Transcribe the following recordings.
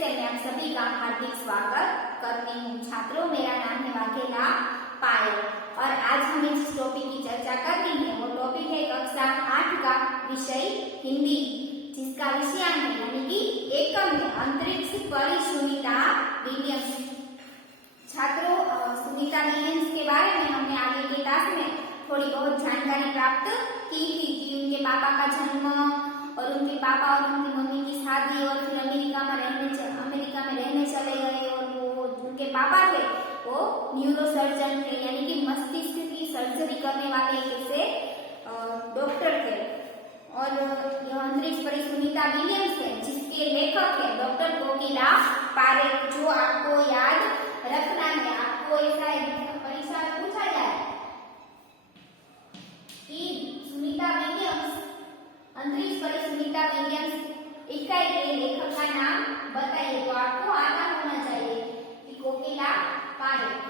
से मैं आप सभी का हार्दिक स्वागत करती हूँ। छात्रों, मेरा नाम है वाघेला पायल और आज हम जिस टॉपिक की चर्चा कर रही हैं वो टॉपिक है कक्षा 8 का विषय हिंदी, जिसका विषयांक है यानी कि एकम है अंतरिक्ष परी सुनीता विलियम्स। छात्रों, सुनीता विलियम्स के बारे में हमने आगे के क्लास में थोड़ी बहुत जानकारी प्राप्त की थी कि उनके पापा का जन्म और उनके पापा और उनकी मम्मी की शादी और फिर अमेरिका में रहने चले गए और वो उनके पापा थे वो न्यूरोसर्जन थे यानी कि मस्तिष्क की सर्जरी करने वाले ऐसे डॉक्टर थे। और यह अंतरिक्ष परी सुनीता विलियम्स है जिसके लेखक है डॉक्टर कोकिला पारेख, जो आपको याद रखना है। आपको ऐसा परीक्षा में पूछा जाए कि सुनीता विलियम्स, अंतरिक्ष परी सुनीता विलियम्स इकाई के लेखक का नाम बताइए, तो आपको आता होना चाहिए कि कोकिला पारेख।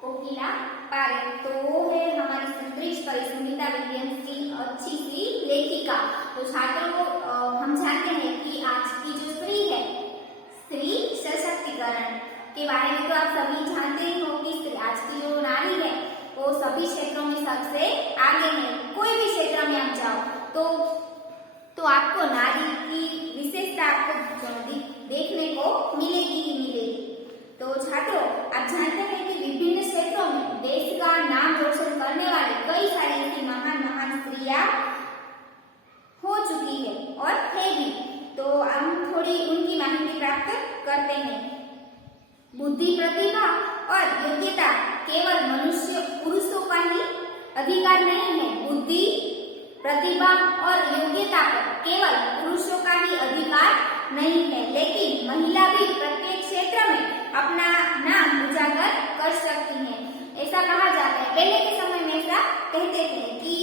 कोकिला पारेख तो वो है हमारी अंतरिक्ष परी सुनीता विलियम्स की अच्छी सी लेखिका। तो छात्रों, हम जानते हैं कि आज की जो स्त्री है, स्त्री सशक्तिकरण के बारे में तो आप सभी जानते ही हो कि आज की जो नारी है वो सभी क्षेत्रों में सबसे आगे है। कोई भी क्षेत्र में आप जाओ तो आपको नारी की विशेषता आपको देखने को मिलेगी ही मिलेगी। तो छात्रों, आप जानते हैं कि विभिन्न क्षेत्रों में देश का नाम रोशन करने वाली कई सारी ऐसी महान स्त्रियां हो चुकी है और है भी। तो हम थोड़ी उनकी माहिती प्राप्त करते हैं। बुद्धि, प्रतिभा और योग्यता केवल मनुष्य पुरुषों का ही अधिकार नहीं है। बुद्धि, प्रतिभा और योग्यता पर केवल पुरुषों का ही अधिकार नहीं है, लेकिन महिला भी प्रत्येक क्षेत्र में अपना नाम उजागर कर सकती है। ऐसा कहा जाता है, पहले के समय में ऐसा कहते थे कि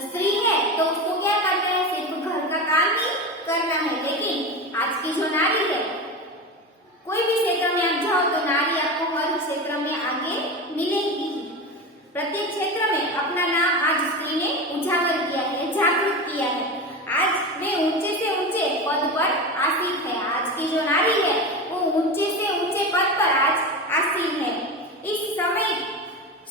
स्त्री है तो उसको क्या करना है, सिर्फ घर का काम ही करना है। लेकिन आज की जो नारी है, कोई भी क्षेत्र में आप जाओ तो नारी आपको हर क्षेत्र में आगे मिलेगी। प्रत्येक क्षेत्र में अपना नाम आज स्त्री ने उजागर किया है, जागरूक किया है। आज वे ऊंचे से ऊंचे पद पर आसीन है। आज की जो नारी है वो ऊंचे से ऊंचे पद पर आज आसीन है। इस समय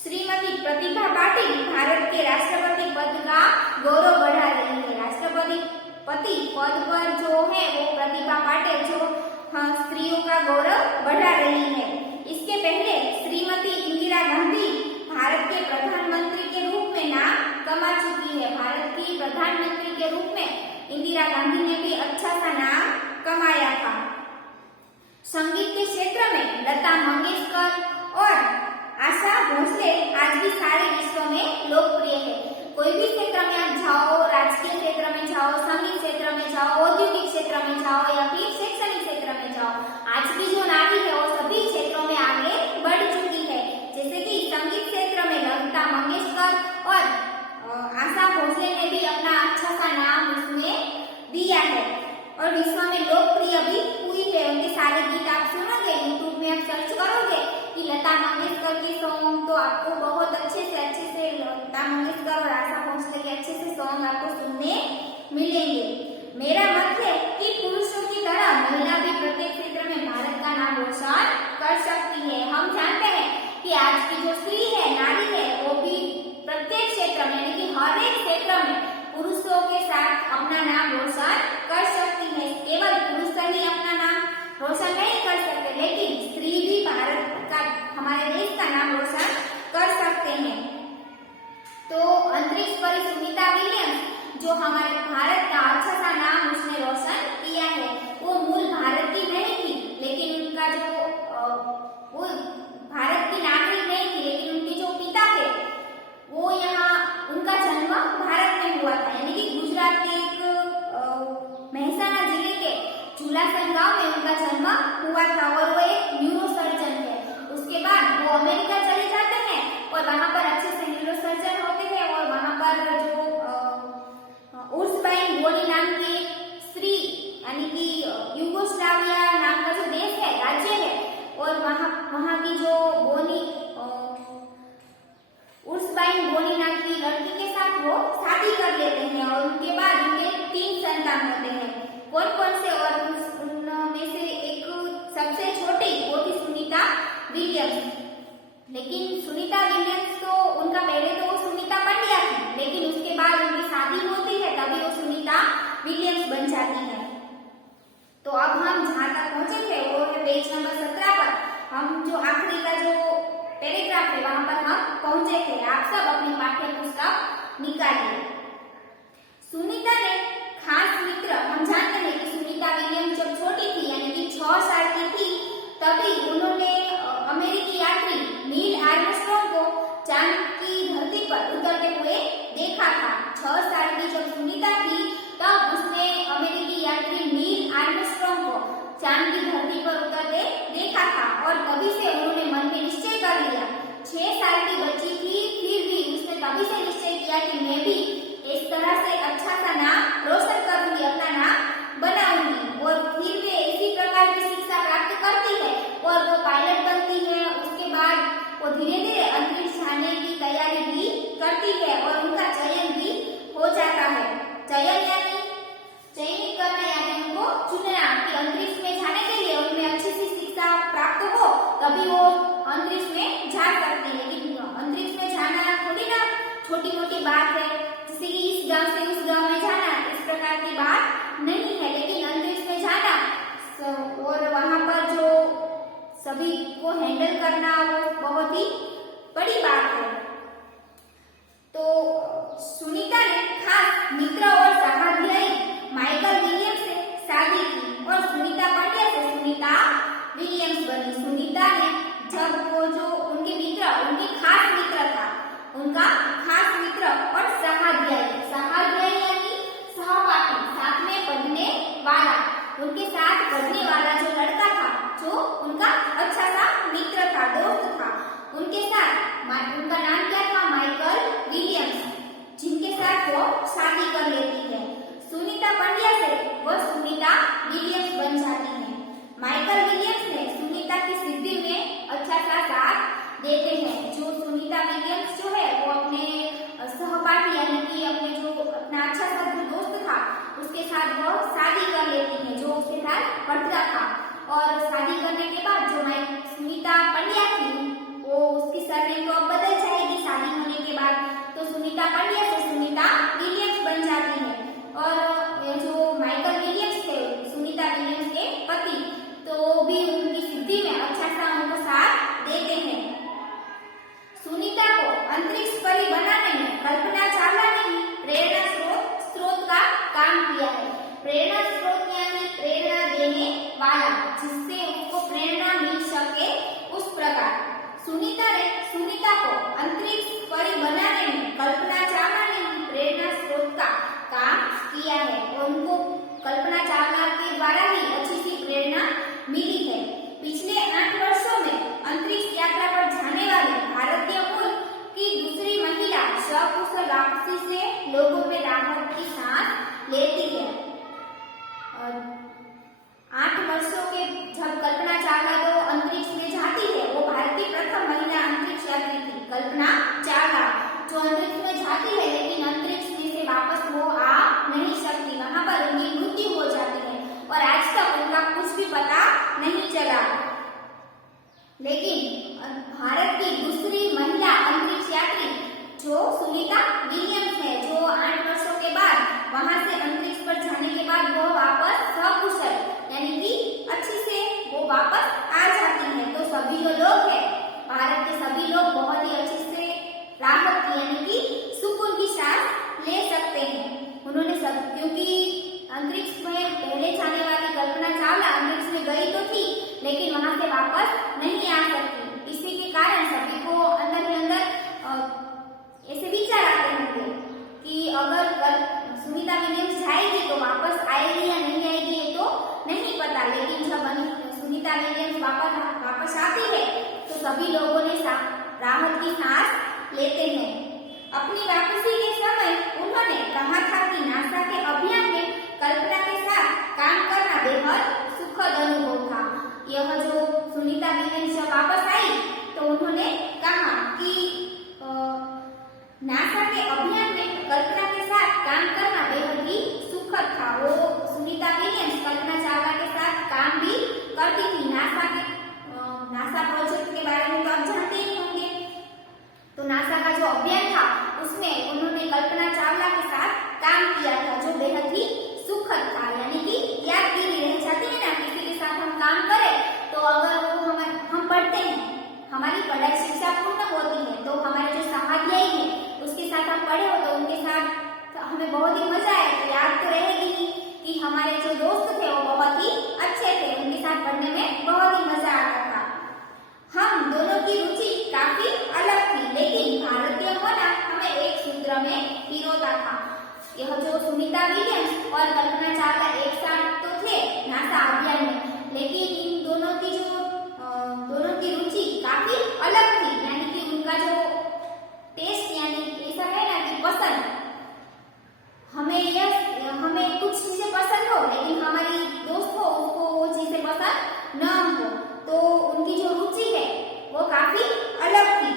श्रीमती प्रतिभा पाटिल भारत के राष्ट्रपति पद का गौरव बढ़ा रही है। राष्ट्रपति पद पर जो है वो प्रतिभा पाटिल जो स्त्रियों का गौरव बढ़ा रही है। इसके पहले श्रीमती इंदिरा गांधी भारत के प्रधानमंत्री के रूप में नाम कमा चुकी है। भारत की प्रधानमंत्री के रूप में इंदिरा गांधी ने भी अच्छा सा नाम कमाया था। संगीत के क्षेत्र में लता मंगेशकर और आशा भोसले आज भी सारे विश्व में लोकप्रिय है। कोई भी क्षेत्र में आप जाओ, राजकीय क्षेत्र में जाओ, संगीत क्षेत्र में जाओ, औद्योगिक क्षेत्र में जाओ या फिर शैक्षणिक क्षेत्र में जाओ, आज की जो नारी है वो सभी क्षेत्रों में आगे बढ़ चुकी है। जैसे कि संगीत क्षेत्र में लता मंगेशकर और आशा भोसले ने भी अपना अच्छा सा नाम उसमें दिया है और विश्व में लोकप्रिय भी हुई है। उनके सारे गीत आप सुनोगे, यूट्यूब में आप सर्च करोगे कि लता मंगेशकर के सॉन्ग, तो आपको बहुत अच्छे से लता मंगेशकर और आशा भोसले के अच्छे से सॉन्ग आपको सुनने मिलेंगे। मेरा मत है कि पुरुषों की तरह महिला भी प्रत्येक क्षेत्र में भारत का नाम रोशन कर सकती है। हम जानते हैं कि आज की जो स्त्री है, नारी है, वो भी प्रत्येक क्षेत्र में यानी कि हर एक क्षेत्र में पुरुषों के साथ अपना नाम रोशन कर सकती है। केवल पुरुष ही अपना नाम रोशन नहीं कर सकते, लेकिन स्त्री भी भारत का, हमारे देश का नाम रोशन कर सकते हैं। तो अंतरिक्ष परी सुनीता विलियम्स जो हमारे भारत का अच्छा सा नाम उसने रोशन किया है, वो मूल भारत की नहीं थी, लेकिन उनका जो वो भारत की नागरिक नहीं थी, लेकिन उनके जो पिता थे वो यहाँ, उनका जन्म भारत में हुआ था यानी कि गुजरात के एक मेहसाणा जिले के चुलासन गांव में उनका जन्म हुआ था और वो एक न्यूरोसर्जन है। उसके बाद वो अमेरिका चले जाते हैं और वहां पर अच्छे से न्यूरोसर्जन होते हैं और वहां पर जो उर्सबाइन बोनी नाम की स्त्री यानी कि युगोस्लाविया नाम का जो देश है, राज्य है, और वहां की जो बोनी बहन बोनीना की लड़की के साथ वो शादी कर लेते हैं और उनके बाद उनके 3 संतान होते हैं। कौन कौन से? और उनमें से एक सबसे छोटी वो थी सुनीता विलियम्स। लेकिन सुनीता विलियम्स तो उनका पहले तो वो सुनीता पंड्या थी, लेकिन उसके बाद उनकी शादी होती है तभी वो सुनीता विलियम्स बन जाती है। तो अब हम जहाँ तक पहुंचे थे वो है पेज नंबर 17 पर। हम जो आखिरी का जो पैराग्राफ है वहां पर हम पहुंचे थे। आप सब अपनी पाठ्य पुस्तक निकालिए। सुनीता ने खास मित्र, हम जानते हैं कि सुनीता विलियम्स जब छोटी थी यानी कि 6 साल की थी तभी उन्होंने अमेरिकी यात्री नील आर्मस्ट्रांग को चांद की धरती पर उतरते हुए देखा था। 6 साल की जब सुनीता थी तब उसने अमेरिकी यात्री नील आर्मस्ट्रांग को चांद की धरती पर उतरते देखा था और तभी से उन्होंने मन में निश्चय कर लिया। 6 साल की बच्ची थी फिर भी उसने तभी से निश्चय किया कि मैं भी इस तरह से अच्छा सा नाम रोशन करूंगी, अपना नाम बनाऊंगी। और फिर वे इसी प्रकार की शिक्षा प्राप्त करती है और वो पायलट बनती है। उसके बाद वो धीरे धीरे अंतरिक्ष जाने की तैयारी भी करती है और उनका चयन भी हो जाता है। चयन यानी चयनित करना यानी उनको चुनना कि अंतरिक्ष में जाने के लिए उनमें अच्छी सी शिक्षा प्राप्त हो तभी वो अंतरिक्ष में जा सकते हैं। लेकिन अंतरिक्ष में जाना थोड़ी ना छोटी मोटी बात है, जैसे कि इस गांव से उस गांव में जाना, इस प्रकार की बात नहीं है। लेकिन अंतरिक्ष में जाना और वहां पर जो सभी को हैंडल करना वो बहुत ही बड़ी बात है। तो सुनीता ने खास मित्र और सहाध्यायी माइकल विलियम्स से शादी की और सुनीता पंड्या से सुनीता विलियम्स बनी। सुनीता ने जब वो जो उनके मित्र, उनके खास मित्र था, उनका खास मित्र और सहाध्यायी यानी सहपाठी, साथ में पढ़ने वाला, उनके साथ पढ़ने वाला जो लड़का था, जो उनका अच्छा सा मित्र था, दोस्त था, उनके साथ उनका नाम क्या था? माइकल विलियम्स, जिनके साथ वो शादी कर लेती है। सुनीता पंड्या से वो सुनीता विलियम्स बन जाती है। माइकल विलियम्स ने सुनीता की सिद्धि में अच्छा सा साथ देते हैं। जो सुनीता विलियम्स जो है वो अपने सहपाठी यानी कि अपने जो अपना अच्छा सा जो दोस्त था उसके साथ वो शादी कर लेती है, जो उसके साथ पढ़ता था। और शादी करने के बाद जो सुनीता पंड्या थी वो उसकी सरनेम तो अब बदल जाएगी शादी होने के बाद, तो सुनीता पंड्या से सुनीता विलियम्स बन जाती है। और जो माइकल विलियम्स थे सुनीता विलियम्स के पति, तो भी उनकी सिद्धि में अच्छा सा उनको साथ देते हैं। सुनीता को अंतरिक्ष परी बनाने में कल्पना चावला ने ही प्रेरणा स्रोत का काम किया है। प्रेरणा स्रोत यानी प्रेरणा देने वाला, जिससे उनको प्रेरणा मिल सके उस प्रकार। सुनीता को अंतरिक्ष परी बनाने में कल्पना चावला ने ही प्रेरणा स्रोत का काम किया है और उनको कल्पना चावला के द्वारा ही अच्छी सी प्रेरणा मिली है। पिछले 8 वर्षों में अंतरिक्ष यात्रा पर जाने वाली भारतीय मूल की दूसरी महिला सकुशल वापसी से लोगों में राहत की सांस लेती है। 8 वर्षों के जब कल्पना चावला तो अंतरिक्ष में जाती है, वो भारत की प्रथम महिला अंतरिक्ष यात्री थी। कल्पना चावला जो अंतरिक्ष में जाती है लेकिन अंतरिक्ष में से वापस वो आ नहीं सकती, वहां पर उनकी मृत्यु हो जाती है और आज तक उनका कुछ भी पता नहीं चला। लेकिन भारत की दूसरी महिला अंतरिक्ष यात्री जो सुनीता विलियम्स है, जो 8 वर्षों के बाद वहां से अंतरिक्ष पर जाने के बाद वो वापस सकुशल यानी कि अच्छी से वो वापस आ जाती है। तो सभी जो लोग हैं भारत के सभी लोग बहुत ही अच्छे से राहत की यानी कि सुकून की सांस ले सकते हैं। उन्होंने सब, क्योंकि अंतरिक्ष में पहले जाने वाली कल्पना चावला अंतरिक्ष में गई तो थी लेकिन वहां से वापस नहीं आ सकती। इसी के कारण सभी को अंदर ही अंदर ऐसे विचार आते होंगे कि अगर सुनीता विलियम्स जाएगी तो वापस आएगी या नहीं आएगी ये तो नहीं पता। लेकिन जब सुनीता विलियम्स वापस आती है तो सभी लोगों ने राहत की सांस लेते हैं। अपनी वापसी के समय उन्होंने कहा था कि नासा के अभियान में कल्पना के साथ काम करना बेहद सुखद अनुभव था। यह जो सुनीता विलियम्स जब वापस आई तो उन्होंने कहा कि हमें बहुत ही मजा आया। तो याद तो रहेगी ही कि हमारे जो दोस्त थे वो बहुत ही अच्छे थे, उनके साथ पढ़ने में बहुत ही मजा आता था। हम दोनों की रुचि काफी अलग थी, लेकिन भारतीय होना हमें एक सूत्र में पिरोता था। यह जो सुनीता विलियम्स और कल्पना चावला एक साथ तो थे नासा अभियान में, लेकिन इन दोनों की रुचि काफी अलग थी, यानी कि उनका जो टेस्ट यानी ऐसा है ना कि पसंद, हमें कुछ चीजें पसंद हो लेकिन हमारी दोस्त को उसको वो चीजें पसंद न हो, तो उनकी जो रुचि है वो काफी अलग थी।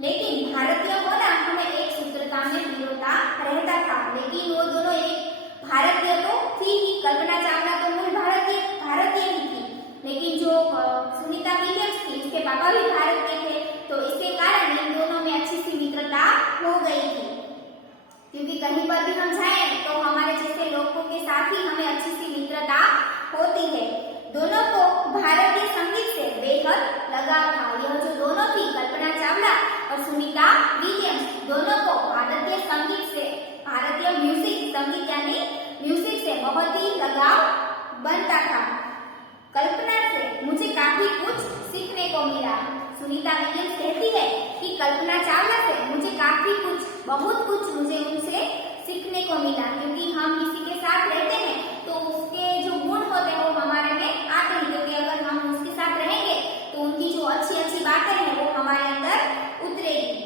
लेकिन भारतीय होना हमें एक सूत्रता में पिरोता रहता था। लेकिन वो दोनों एक भारतीय तो थी ही, कल्पना चावला तो मूल भारतीय ही थी, लेकिन जो सुनीता विलियम्स थी उसके पापा भी भारतीय थे, तो इसके कारण इन दोनों में अच्छी सी मित्रता हो गई थी। क्योंकि कहीं पर भी हम जाएं तो हमारे जैसे लोगों के साथ ही हमें अच्छी सी मित्रता होती है। दोनों को भारतीय संगीत से बेहद लगाव था। यह जो दोनों थी कल्पना चावला और सुनीता विलियम्स, दोनों को भारतीय संगीत से, भारतीय संगीत यानी म्यूजिक से बहुत ही लगाव बनता था। कल्पना से मुझे काफी कुछ सीखने को मिला। सुनीता विलियम्स कहती है कि कल्पना चावला से मुझे काफी कुछ, बहुत कुछ मुझे उनसे सीखने को मिला, क्योंकि हम किसी के साथ रहते हैं तो उसके जो गुण होते हैं वो हमारे में आते हैं, क्योंकि अगर हम उसके साथ रहेंगे तो उनकी जो अच्छी अच्छी बातें हैं वो हमारे अंदर उतरेगी।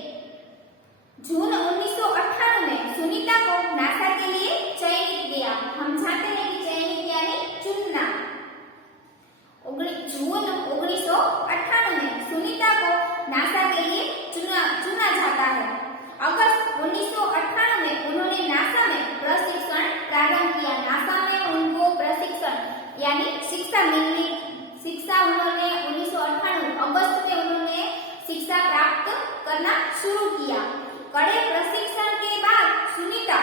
जून 1998 में सुनीता को नासा के लिए चयनित किया। हम जानते हैं कि चयनित यानी चुनना। जून 1998 में सुनीता को नासा के लिए चुना जाता है। अगस्त 1998 में उन्होंने नासा में प्रशिक्षण प्रारंभ किया। नासा में उनको प्रशिक्षण यानी शिक्षा उन्होंने 1998 अगस्त में उन्होंने शिक्षा प्राप्त करना शुरू किया। कड़े प्रशिक्षण के बाद सुनीता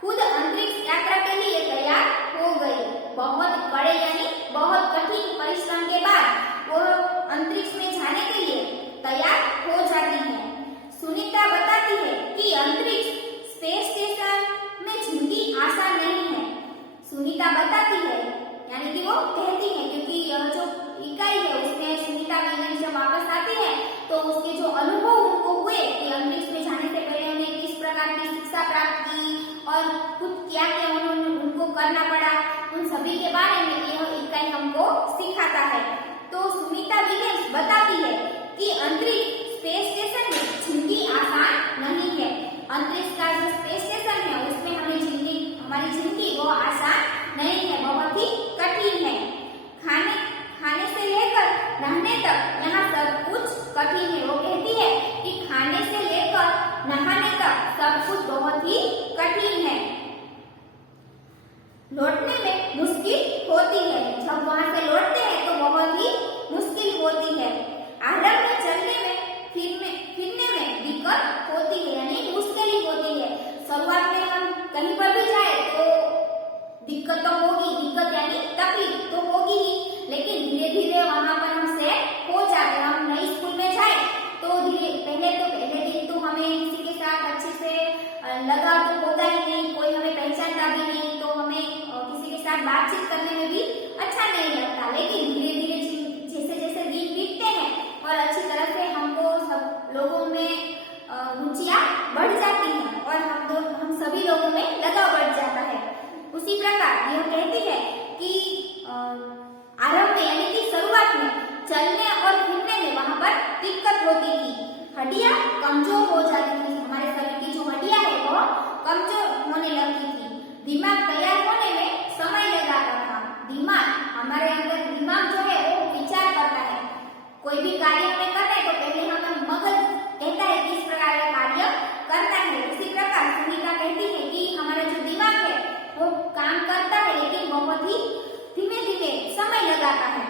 खुद अंतरिक्ष यात्रा के लिए तैयार हो गई। बहुत कड़े यानी बहुत कठिन परिश्रम के बाद वो अंतरिक्ष में जाने के लिए तैयार हो जाती है। सुनीता बताती है कि अंतरिक्ष स्पेस स्टेशन में जिंदगी आसान नहीं है। सुनीता बताती है यानी कि वो कहती है, क्योंकि यह जो इकाई है उसमें सुनीता विलियम्स जब वापस आती है तो उसके जो अनुभव उनको हुए कि अंतरिक्ष में जाने से पहले उन्हें किस प्रकार की शिक्षा प्राप्त की और खुद क्या क्या उनको करना पड़ा, उन सभी के बारे में यह इकाई हमको सिखाता है। तो सुनीता विलियम्स बताती है कि अंतरिक्ष स्पेस स्टेशन में जिंदगी आसान नहीं है। अंतरिक्ष का जो स्पेस स्टेशन है उसमें हमारी जिंदगी वो आसान नहीं है, बहुत ही कठिन है। खाने से लेकर नहाने तक यहाँ सब कुछ कठिन है। वो कहती है कि खाने से लेकर नहाने तक सब कुछ बहुत ही कठिन है। लौटने में मुश्किल होती है। जब वहां से लौटते हैं तो बहुत ही मुश्किल होती है। आरंभ में चलने में फिरने में दिक्कत होती है, यानी मुश्किल होती है। शुरुआत में हम कहीं पर भी जाए तो दिक्कत तो होगी, दिक्कत यानी तकलीफ तो होगी ही, लेकिन धीरे धीरे वहां पर हम सेट हो जाते हैं। हम नई स्कूल में जाए तो पहले दिन तो हमें किसी के साथ अच्छे से लगाव तो होगा ही नहीं, कोई हमें पहचानता भी नहीं, तो हमें किसी के साथ बातचीत करने में भी अच्छा नहीं लगता। लेकिन धीरे धीरे जैसे जैसे दिन बीतते हैं और अच्छी तरह से हमको सब लोगों में रुचियां बढ़ जाती हैं और हम सभी लोगों में लगाव बढ़ जाता है। उसी प्रकार यह कहती है कि आरंभ में यानी कि शुरुआत में चलने और फिरने में वहां पर दिक्कत होती थी। हड्डियां कमजोर हो जाती थी, हमारे शरीर की जो हड्डियां है वो कमजोर होने लगती थी। दिमाग तैयार होने में समय लगाता था। हमारे अंदर दिमाग जो है वो विचार करता है। कोई भी कार्य हमें करना है तो पहले हमें मगज कहता है किस प्रकार का कार्य करना है। इसी प्रकार सुनीता कहती है कि हमारा जो दिमाग है वो काम करता है, लेकिन बहुत ही धीमे धीमे समय लगाता है।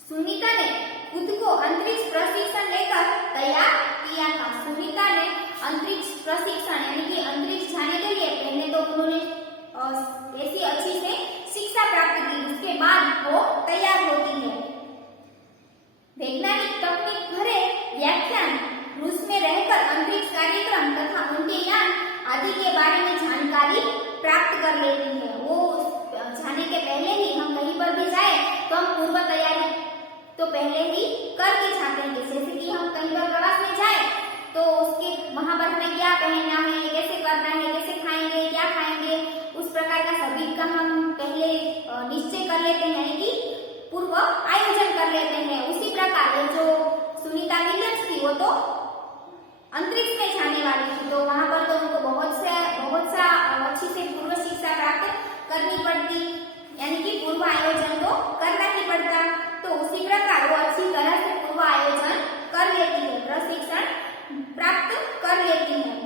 सुनीता ने खुद को अंतरिक्ष प्रशिक्षण लेकर तैयार किया था। सुनीता ने अंतरिक्ष प्रशिक्षण यानी कि अंतरिक्ष जाने के लिए पहले तो उन्होंने ऐसी अच्छी से शिक्षा प्राप्त की, उसके बाद वो तैयार होती है। वैज्ञानिक तकनीक भरे व्याख्यान, रूस में रहकर अंतरिक्ष कार्यक्रम तथा उनके यान आदि के बारे में कहीं पर भी जाए तो हम पूर्व तैयारी तो पहले ही करके जाते हैं। जैसे कि हम कहीं पर प्रवास में जाए तो उसके वहां पर हमें क्या पहनना है, कैसे करना है, कैसे खाएंगे, क्या खाएंगे, उस प्रकार का सभी का हम पहले निश्चय कर लेते हैं, यानी कि पूर्व आयोजन कर लेते हैं। उसी प्रकार जो सुनीता विलियम्स थी वो तो अंतरिक्ष में जाने वाली थी, तो वहां पर तो उनको बहुत सा अच्छी से पूर्व शिक्षा प्राप्त करनी पड़ती, यानी कि पूर्व आयोजन तो करना ही पड़ता। तो उसी प्रकार वो अच्छी तरह से पूर्व आयोजन कर लेती है, प्रशिक्षण प्राप्त कर लेती है।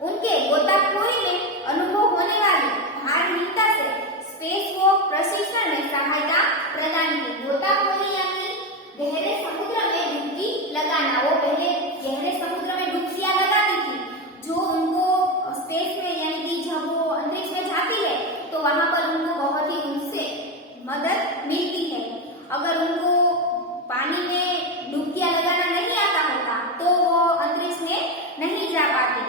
उनके गोताखोरी में अनुभव होने वाली भारहीनता से स्पेस को प्रशिक्षण में सहायता प्रदान की। गोताखोरी यानी गहरे समुद्र में डुबकी लगाना, वो पहले गहरे समुद्र में डुबकियां लगाती थी, जो उनको स्पेस में यानी कि जब वो अंतरिक्ष में जाती है तो वहां पर उनको बहुत ही उनसे मदद मिलती है। अगर उनको पानी में डुबकियां लगाना नहीं आता होता तो वो अंतरिक्ष में नहीं जा पाती।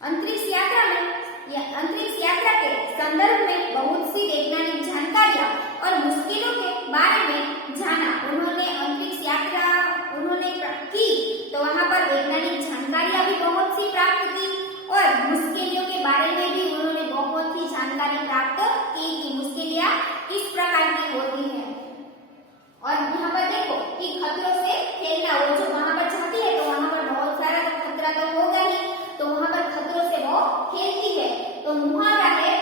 अंतरिक्ष यात्रा के संदर्भ में बहुत सी वैज्ञानिक जानकारियां और मुश्किलों के बारे में जाना। उन्होंने अंतरिक्ष यात्रा की तो वहां पर वैज्ञानिक जानकारियां भी बहुत सी प्राप्त की और मुश्किलों के बारे में भी उन्होंने बहुत ही जानकारी प्राप्त की कि मुश्किलें किस प्रकार की होती है। और यहाँ पर देखो कि खतरों से खेलना, वो जो वहां पर जाती है तो वहां पर बहुत सारा खतरा तो होगा ही, तो वहां पर खतरों से वो खेलती है। तो मुहावरा है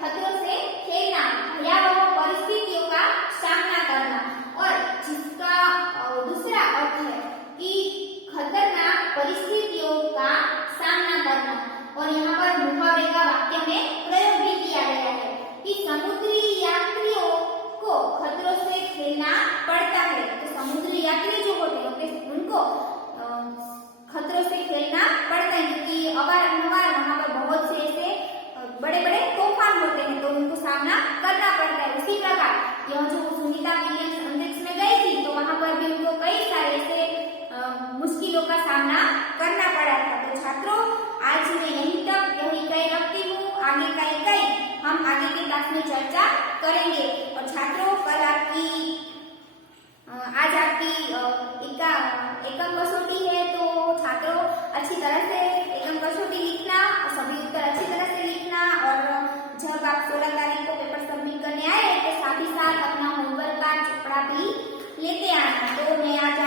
खतरों से खेलना, भयावह परिस्थितियों का सामना करना, और जिसका दूसरा अर्थ है कि खतरनाक परिस्थितियों का सामना करना। और यहाँ पर मुहावरे का वाक्य में प्रयोग भी किया गया है कि समुद्री यात्रियों को खतरों से खेलना पड़ता है। तो समुद्री यात्री जो होते हैं उनको खतरों से खेलना पड़ता है, क्योंकि अवारनवार वहां पर बहुत से ऐसे बड़े बड़े तूफान होते हैं तो उनको सामना करना पड़ता है। उसी प्रकार यह जो सुनीता विलियम्स अंतरिक्ष में गई थी तो वहां पर भी उनको कई सारे ऐसे मुश्किलों का सामना करना पड़ा था। तो छात्रों, आज मैं यहीं तक यही रखती हूँ, आगे का हम आगे के क्लास में चर्चा करेंगे। और छात्रों, कल आज आपकी एकम कसौटी है, तो छात्रों अच्छी तरह से एकम कसौटी लिखना, सभी उत्तर अच्छी तरह से लिखना, और जब आप 16 तारीख को पेपर सबमिट करने आए तो साथ ही साथ अपना होमवर्क का चुपड़ा भी लेते आना। तो मैं आज